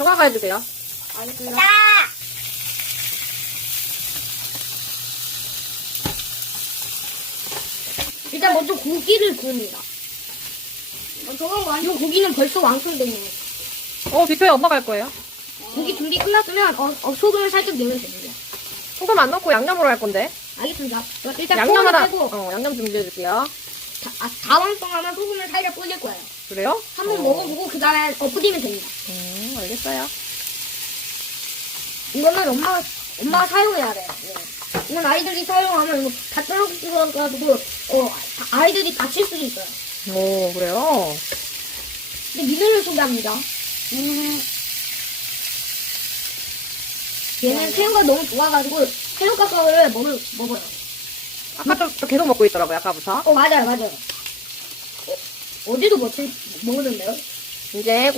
조각 해주세요. 알겠습니다. 일단 먼저 고기를 구웁니다. 어, 저건 거 아니고 고기는 벌써 완성됐네요. 어, 뷔페에 엄마가 할 거예요. 고기 준비 끝났으면 어, 어, 소금을 살짝 넣으면 됩니다. 소금 안 넣고 양념으로 할 건데. 알겠습니다. 일단 양념 소금을 하나, 빼고 어, 양념 준비해줄게요. 다, 아, 다 완성하면 소금을 살짝 뿌릴 거예요. 그래요? 한번 어. 먹어보고 그 다음에 엎어지면 됩니다. 음, 알겠어요. 이거는 엄마 엄마가 사용해야. 네. 이건 아이들이 사용하면 이거 다 떨어져가지고 어 아- 아이들이 다칠 수도 있어요. 오, 그래요? 근데 미늘을 소개합니다. 음. 얘는 새우가 너무 좋아가지고 새우 가까우를 먹을 먹어요. 아까도 계속 먹고 있더라고요, 아까부터. 어 맞아요 맞아요. 어, 어제도 먹지 먹었는데요? 이제